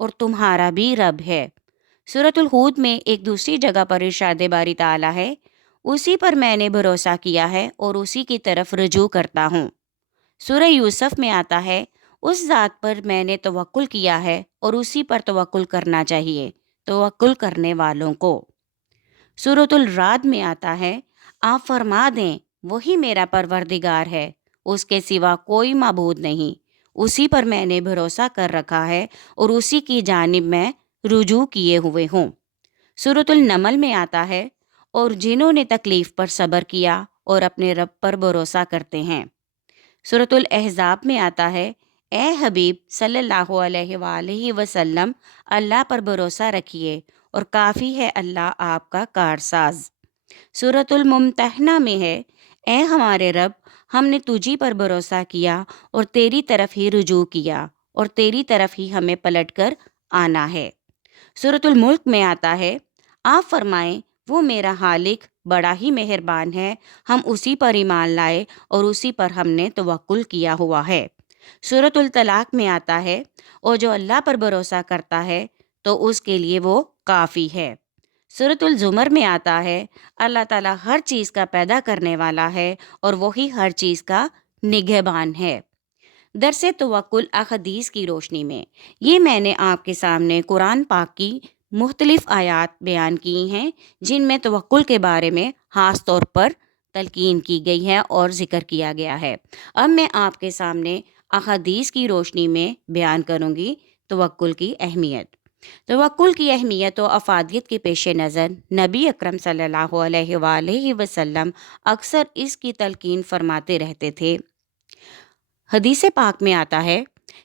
اور تمہارا بھی رب ہے۔ سورۃ الہود میں ایک دوسری جگہ پر ارشاد باری تعالیٰ ہے، اسی پر میں نے بھروسہ کیا ہے اور اسی کی طرف رجوع کرتا ہوں۔ سورہ یوسف میں آتا ہے، اس ذات پر میں نے توکل کیا ہے اور اسی پر توکل کرنا چاہیے توکل کرنے والوں کو۔ سورۃ الرعد میں آتا ہے، آپ فرما دیں وہی میرا پروردگار ہے، اس کے سوا کوئی معبود نہیں، اسی پر میں نے بھروسہ کر رکھا ہے اور اسی کی جانب میں رجوع کیے ہوئے ہوں۔ سورۃ النمل میں آتا ہے، اور جنہوں نے تکلیف پر صبر کیا اور اپنے رب پر بھروسہ کرتے ہیں۔ سورۃ الاحزاب میں آتا ہے، اے حبیب صلی اللہ علیہ وآلہ وسلم، اللہ پر بھروسہ رکھیے اور کافی ہے اللہ آپ کا کارساز۔ سورۃ الممتحنہ میں ہے، اے ہمارے رب، ہم نے تجھی پر بھروسہ کیا اور تیری طرف ہی رجوع کیا اور تیری طرف ہی ہمیں پلٹ کر آنا ہے۔ سورۃ الملک میں آتا ہے، آپ فرمائیں وہ میرا خالق بڑا ہی مہربان ہے، ہم اسی پر ایمان لائے اور اسی پر ہم نے توکل کیا ہوا ہے۔ سورۃ الطلاق میں آتا ہے، اور جو اللہ پر بھروسہ کرتا ہے تو اس کے لیے وہ کافی ہے۔ سورۃ الزمر میں آتا ہے، اللہ تعالیٰ ہر چیز کا پیدا کرنے والا ہے اور وہی ہر چیز کا نگہبان ہے۔ درس توکل احادیث کی روشنی میں یہ میں نے آپ کے سامنے قرآن پاک کی مختلف آیات بیان کی ہیں، جن میں توکل کے بارے میں خاص طور پر تلقین کی گئی ہے اور ذکر کیا گیا ہے۔ اب میں آپ کے سامنے احادیث کی روشنی میں بیان کروں گی توکل کی اہمیت۔ توکل کی اہمیت و افادیت کے پیش نظر نبی اکرم صلی اللہ علیہ وآلہ وسلم اکثر اس کی تلقین فرماتے رہتے تھے۔ حدیث پاک میں آتا ہے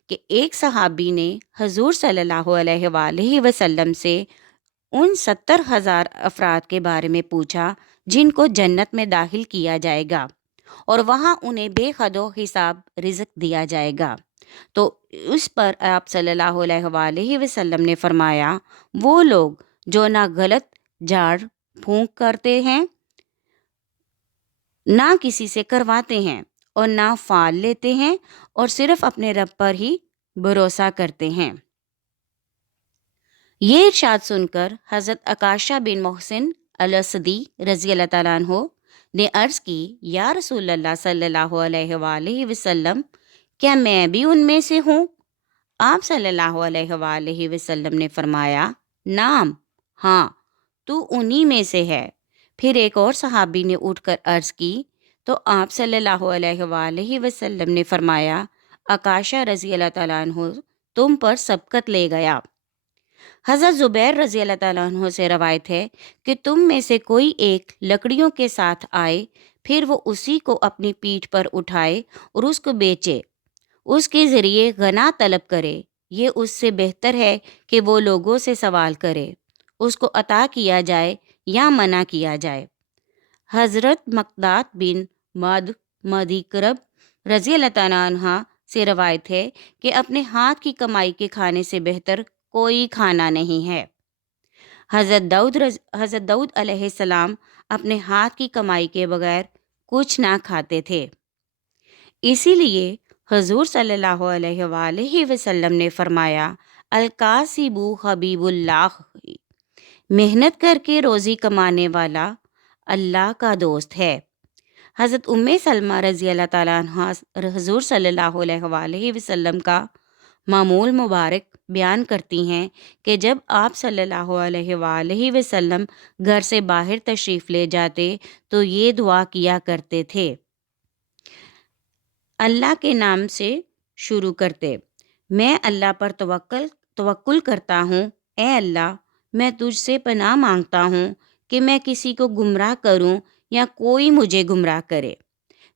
کہ ایک صحابی نے حضور صلی اللہ علیہ وآلہ وسلم سے ان 70,000 افراد کے بارے میں پوچھا جن کو جنت میں داخل کیا جائے گا اور وہاں انہیں بے حد و حساب رزق دیا جائے گا۔ تو اس پر آپ صلی اللہ علیہ وآلہ وسلم نے فرمایا، وہ لوگ جو نہ غلط جھاڑ پھونک کرتے ہیں، نہ کسی سے کرواتے ہیں اور نہ فال لیتے ہیں اور صرف اپنے رب پر ہی بھروسہ کرتے ہیں۔ یہ ارشاد سن کر حضرت عکاشہ بن محسن الاسدی رضی اللہ تعالیٰ عنہ نے عرض کی، یا رسول اللہ صلی اللہ علیہ وآلہ وسلم، کیا میں بھی ان میں سے ہوں؟ آپ صلی اللہ علیہ وآلہ وسلم نے فرمایا، نعم، ہاں، تو انہی میں سے ہے۔ پھر ایک اور صحابی نے اٹھ کر عرض کی تو آپ صلی اللہ علیہ وآلہ وسلم نے فرمایا، عکاشہ رضی اللہ تعالیٰ عنہ تم پر سبقت لے گیا۔ حضرت زبیر رضی اللہ تعالیٰ عنہ سے روایت ہے کہ تم میں سے کوئی ایک لکڑیوں کے ساتھ آئے، پھر وہ اسی کو اپنی پیٹھ پر اٹھائے اور اس کو بیچے، اس کے ذریعے غنا طلب کرے، یہ اس سے بہتر ہے کہ وہ لوگوں سے سوال کرے، اس کو عطا کیا جائے یا منع کیا جائے۔ حضرت مقداد بن مدی کرب رضی اللہ تعالیٰ عنہ سے روایت ہے کہ اپنے ہاتھ کی کمائی کے کھانے سے بہتر کوئی کھانا نہیں ہے۔ حضرت داؤد علیہ السلام اپنے ہاتھ کی کمائی کے بغیر کچھ نہ کھاتے تھے، اسی لیے حضور صلی اللہ علیہ وآلہ وسلم نے فرمایا، الکاسب حبیب اللہ، محنت کر کے روزی کمانے والا اللہ کا دوست ہے۔ حضرت ام سلمہ رضی اللہ تعالیٰ عنہ حضور صلی اللہ علیہ وآلہ وسلم کا معمول مبارک بیان کرتی ہیں کہ جب آپ صلی اللہ علیہ وآلہ وسلم گھر سے باہر تشریف لے جاتے تو یہ دعا کیا کرتے تھے، اللہ کے نام سے شروع کرتے، میں اللہ پر توکل کرتا ہوں، اے اللہ میں تجھ سے پناہ مانگتا ہوں کہ میں کسی کو گمراہ کروں یا کوئی مجھے گمراہ کرے،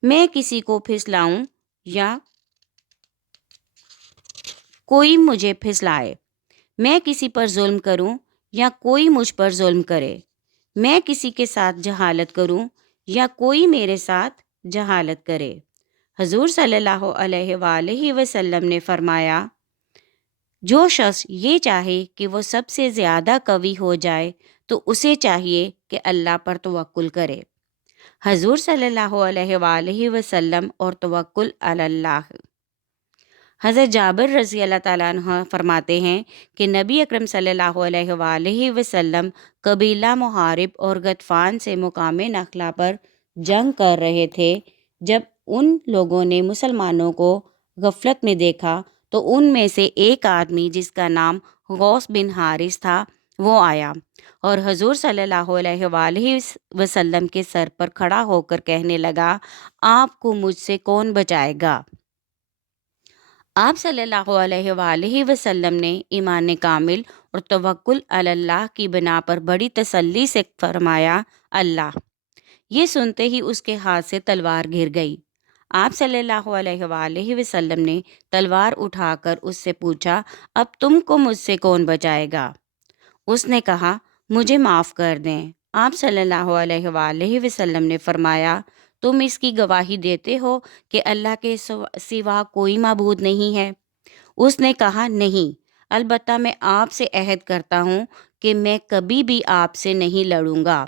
میں کسی کو پھسلاؤں یا کوئی مجھے پھسلائے، میں کسی پر ظلم کروں یا کوئی مجھ پر ظلم کرے، میں کسی کے ساتھ جہالت کروں یا کوئی میرے ساتھ جہالت کرے۔ حضور صلی اللہ علیہ وآلہ وسلم نے فرمایا، جو شخص یہ چاہے کہ وہ سب سے زیادہ قوی ہو جائے تو اسے چاہیے کہ اللہ پر توکل کرے۔ حضور صلی اللہ علیہ وآلہ وسلم اور توکل علی اللہ۔ حضرت جابر رضی اللہ تعالیٰ عنہ فرماتے ہیں کہ نبی اکرم صلی اللہ علیہ وآلہ وسلم قبیلہ محارب اور غطفان سے مقام نخلا پر جنگ کر رہے تھے۔ جب ان لوگوں نے مسلمانوں کو غفلت میں دیکھا تو ان میں سے ایک آدمی جس کا نام غوث بن حارث تھا وہ آیا اور حضور صلی اللہ علیہ وآلہ وسلم کے سر پر کھڑا ہو کر کہنے لگا، آپ کو مجھ سے کون بچائے گا؟ آپ صلی اللہ علیہ وآلہ وسلم نے ایمان کامل اور توکل علی اللہ کی بنا پر بڑی تسلی سے فرمایا، اللہ۔ یہ سنتے ہی اس کے ہاتھ سے تلوار گر گئی۔ آپ صلی اللہ علیہ وآلہ وسلم نے تلوار اٹھا کر اس سے پوچھا، اب تم کو مجھ سے کون بچائے گا؟ اس نے کہا، مجھے معاف کر دیں۔ آپ صلی اللہ علیہ وآلہ وسلم نے فرمایا، تم اس کی گواہی دیتے ہو کہ اللہ کے سوا کوئی معبود نہیں ہے؟ اس نے کہا، نہیں، البتہ میں آپ سے عہد کرتا ہوں کہ میں کبھی بھی آپ سے نہیں لڑوں گا،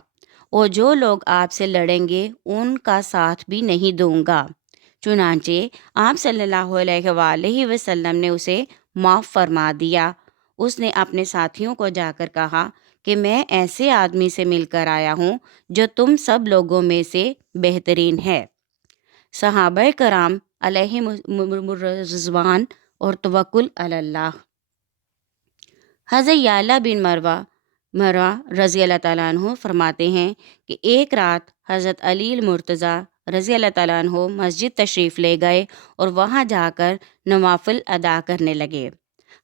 اور جو لوگ آپ سے لڑیں گے ان کا ساتھ بھی نہیں دوں گا۔ چنانچہ آپ صلی اللہ علیہ وآلہ وسلم نے اسے معاف فرما دیا۔ اس نے اپنے ساتھیوں کو جا کر کہا کہ میں ایسے آدمی سے مل کر آیا ہوں جو تم سب لوگوں میں سے بہترین ہے۔ صحابہ کرام علیہم رضوان اور توکل علی اللہ۔ حضرت یعلا بن مروہ رضی اللہ تعالیٰ عنہ فرماتے ہیں کہ ایک رات حضرت علی المرتضیٰ رضی اللہ تعالیٰ عنہ مسجد تشریف لے گئے اور وہاں جا کر نوافل ادا کرنے لگے۔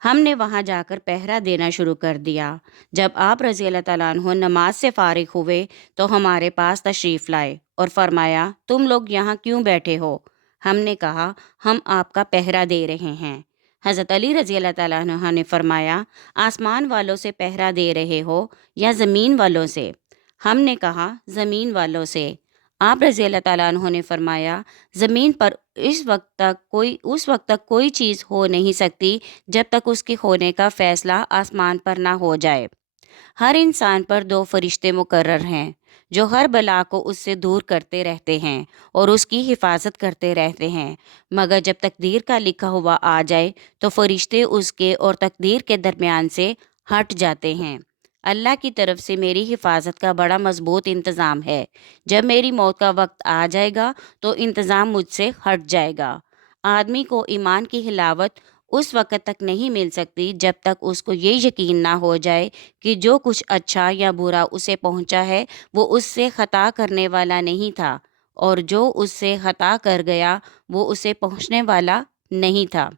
ہم نے وہاں جا کر پہرا دینا شروع کر دیا۔ جب آپ رضی اللہ تعالیٰ عنہ نماز سے فارغ ہوئے تو ہمارے پاس تشریف لائے اور فرمایا، تم لوگ یہاں کیوں بیٹھے ہو؟ ہم نے کہا، ہم آپ کا پہرا دے رہے ہیں۔ حضرت علی رضی اللہ تعالیٰ عنہ نے فرمایا، آسمان والوں سے پہرا دے رہے ہو یا زمین والوں سے؟ ہم نے کہا، زمین والوں سے۔ آپ رضی اللہ تعالیٰ عنہ نے فرمایا، زمین پر اس وقت تک کوئی چیز ہو نہیں سکتی جب تک اس کے ہونے کا فیصلہ آسمان پر نہ ہو جائے۔ ہر انسان پر 2 فرشتے مقرر ہیں جو ہر بلا کو اس سے دور کرتے رہتے ہیں اور اس کی حفاظت کرتے رہتے ہیں، مگر جب تقدیر کا لکھا ہوا آ جائے تو فرشتے اس کے اور تقدیر کے درمیان سے ہٹ جاتے ہیں۔ اللہ کی طرف سے میری حفاظت کا بڑا مضبوط انتظام ہے۔ جب میری موت کا وقت آ جائے گا تو انتظام مجھ سے ہٹ جائے گا۔ آدمی کو ایمان کی حلاوت اس وقت تک نہیں مل سکتی جب تک اس کو یہ یقین نہ ہو جائے کہ جو کچھ اچھا یا برا اسے پہنچا ہے وہ اس سے خطا کرنے والا نہیں تھا، اور جو اس سے خطا کر گیا وہ اسے پہنچنے والا نہیں تھا۔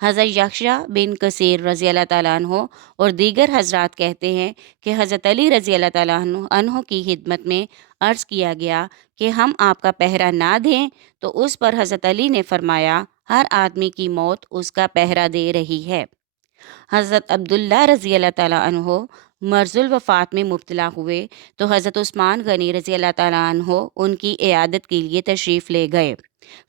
حضرت یحییٰ بن کثیر رضی اللہ تعالیٰ عنہ اور دیگر حضرات کہتے ہیں کہ حضرت علی رضی اللہ تعالیٰ عنہ کی خدمت میں عرض کیا گیا کہ ہم آپ کا پہرا نہ دیں، تو اس پر حضرت علی نے فرمایا، ہر آدمی کی موت اس کا پہرا دے رہی ہے۔ حضرت عبداللہ رضی اللہ تعالیٰ عنہ مرض الوفات میں مبتلا ہوئے تو حضرت عثمان غنی رضی اللہ تعالیٰ عنہ ان کی عیادت کے لیے تشریف لے گئے۔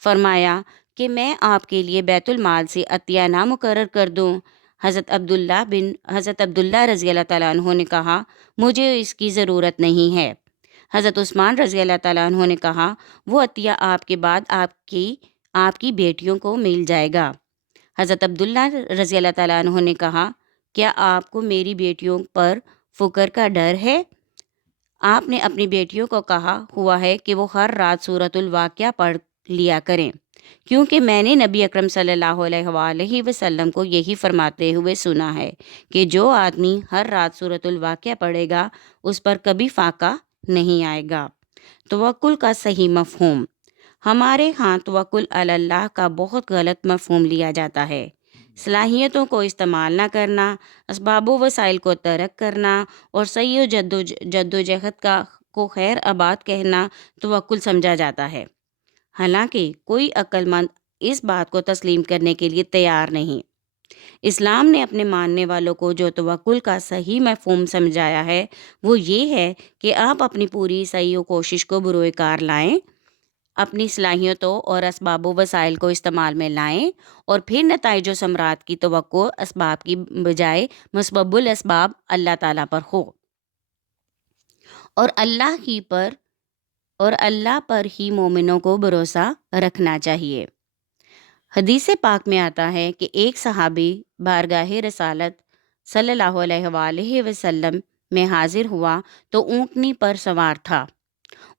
فرمایا کہ میں آپ کے لیے بیت المال سے عطیہ نہ مقرر کر دوں؟ حضرت عبداللہ رضی اللہ تعالیٰ عنہ نے کہا، مجھے اس کی ضرورت نہیں ہے۔ حضرت عثمان رضی اللہ تعالیٰ عنہ نے کہا، وہ عطیہ آپ کے بعد آپ کی بیٹیوں کو مل جائے گا۔ حضرت عبداللہ رضی اللہ تعالیٰ عنہ نے کہا، کیا آپ کو میری بیٹیوں پر فقر کا ڈر ہے؟ آپ نے اپنی بیٹیوں کو کہا ہوا ہے کہ وہ ہر رات سورۃ الواقعہ پڑھ لیا کریں، کیونکہ میں نے نبی اکرم صلی اللہ علیہ وآلہ وسلم کو یہی فرماتے ہوئے سنا ہے کہ جو آدمی ہر رات سورۃ الواقعہ پڑھے گا اس پر کبھی فاقہ نہیں آئے گا۔ توکل کا صحیح مفہوم۔ ہمارے ہاں توکل علی اللہ کا بہت غلط مفہوم لیا جاتا ہے۔ صلاحیتوں کو استعمال نہ کرنا، اسباب و وسائل کو ترک کرنا اور سعی و جد و جہد کو خیر آباد کہنا توکل سمجھا جاتا ہے، حالانکہ کوئی عقل مند اس بات کو تسلیم کرنے کے لیے تیار نہیں۔ اسلام نے اپنے ماننے والوں کو جو توکل کا صحیح مفہوم سمجھایا ہے وہ یہ ہے کہ آپ اپنی پوری سعی و کوشش کو بروئے کار لائیں، اپنی صلاحیتوں اور اسباب و وسائل کو استعمال میں لائیں، اور پھر نتائج و ثمرات کی توقع اسباب کی بجائے مسبب الاسباب اللہ تعالیٰ پر ہو، اور اللہ پر ہی مومنوں کو بھروسہ رکھنا چاہیے۔ حدیث پاک میں آتا ہے کہ ایک صحابی بارگاہ رسالت صلی اللہ علیہ وآلہ وسلم میں حاضر ہوا تو اونٹنی پر سوار تھا۔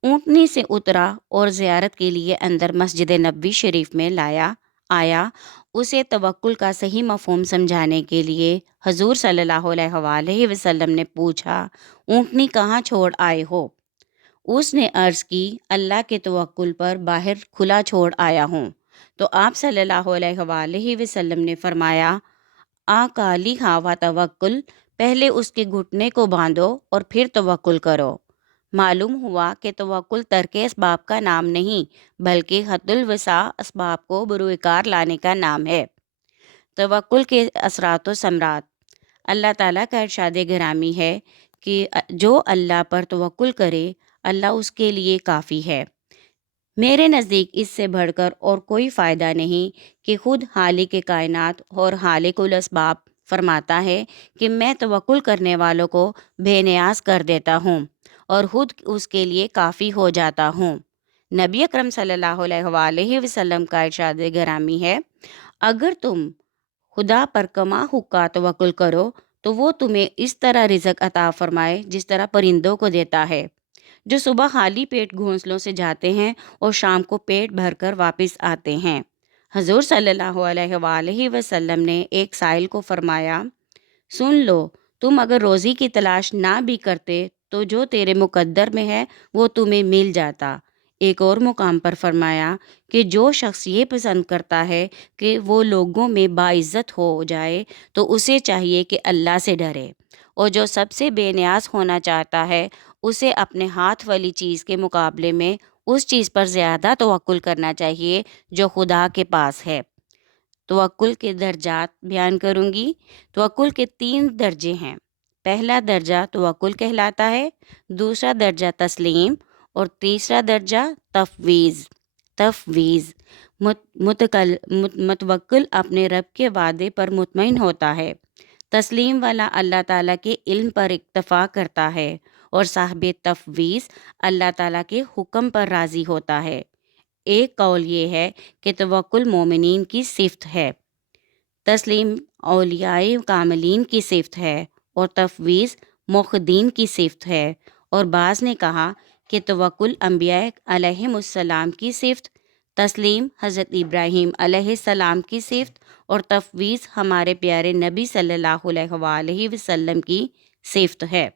اونٹنی سے اترا اور زیارت کے لیے اندر مسجد نبوی شریف میں آیا۔ اسے توکل کا صحیح مفہوم سمجھانے کے لیے حضور صلی اللہ علیہ وآلہ وسلم نے پوچھا، اونٹنی کہاں چھوڑ آئے ہو؟ اس نے عرض کی، اللہ کے توکل پر باہر کھلا چھوڑ آیا ہوں۔ تو آپ صلی اللہ علیہ وآلہ وسلم نے فرمایا، کالی ہوا توکل، پہلے اس کے گھٹنے کو باندھو اور پھر توکل کرو۔ معلوم ہوا کہ توکل ترک اسباب کا نام نہیں بلکہ حد الوسع اسباب کو بروئکار لانے کا نام ہے۔ توکل کے اثرات و ثمرات۔ اللہ تعالیٰ کا ارشاد گرامی ہے کہ جو اللہ پر توکل کرے اللہ اس کے لیے کافی ہے۔ میرے نزدیک اس سے بڑھ کر اور کوئی فائدہ نہیں کہ خود خالق کائنات اور خالق الاسباب فرماتا ہے کہ میں توکل کرنے والوں کو بے نیاز کر دیتا ہوں اور خود اس کے لیے کافی ہو جاتا ہوں۔ نبی اکرم صلی اللہ علیہ وآلہ وسلم کا ارشاد گرامی ہے، اگر تم خدا پر کما حقہ توکل کرو تو وہ تمہیں اس طرح رزق عطا فرمائے جس طرح پرندوں کو دیتا ہے، جو صبح خالی پیٹ گھونسلوں سے جاتے ہیں اور شام کو پیٹ بھر کر واپس آتے ہیں۔ حضور صلی اللہ علیہ وآلہ وسلم نے ایک سائل کو فرمایا، سن لو، تم اگر روزی کی تلاش نہ بھی کرتے تو جو تیرے مقدر میں ہے وہ تمہیں مل جاتا۔ ایک اور مقام پر فرمایا کہ جو شخص یہ پسند کرتا ہے کہ وہ لوگوں میں باعزت ہو جائے تو اسے چاہیے کہ اللہ سے ڈرے، اور جو سب سے بے نیاز ہونا چاہتا ہے اسے اپنے ہاتھ والی چیز کے مقابلے میں اس چیز پر زیادہ توکل کرنا چاہیے جو خدا کے پاس ہے۔ توکل کے درجات بیان کروں گی۔ توکل کے 3 درجے ہیں۔ پہلا درجہ توکل کہلاتا ہے، دوسرا درجہ تسلیم اور تیسرا درجہ تفویض۔ متوکل اپنے رب کے وعدے پر مطمئن ہوتا ہے، تسلیم والا اللہ تعالیٰ کے علم پر اکتفا کرتا ہے، اور صاحب تفویض اللہ تعالیٰ کے حکم پر راضی ہوتا ہے۔ ایک قول یہ ہے کہ توکل مومنین کی صفت ہے، تسلیم اولیاء کاملین کی صفت ہے اور تفویض موحدین کی صفت ہے، اور بعض نے کہا کہ توکل انبیاء علیہم السلام کی صفت، تسلیم حضرت ابراہیم علیہ السلام کی صفت اور تفویض ہمارے پیارے نبی صلی اللہ علیہ وآلہ وسلم کی صفت ہے۔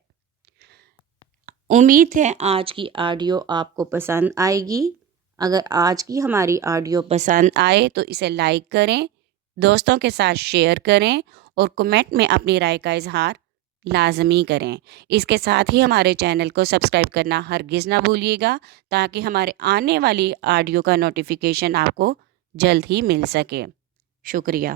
امید ہے آج کی آڈیو آپ کو پسند آئے گی۔ اگر آج کی ہماری آڈیو پسند آئے تو اسے لائک کریں، دوستوں کے ساتھ شیئر کریں اور کمنٹ میں اپنی رائے کا اظہار لازمی کریں۔ اس کے ساتھ ہی ہمارے چینل کو سبسکرائب کرنا ہرگز نہ بھولیے گا تاکہ ہمارے آنے والی آڈیو کا نوٹیفیکیشن آپ کو جلد ہی مل سکے۔ شکریہ۔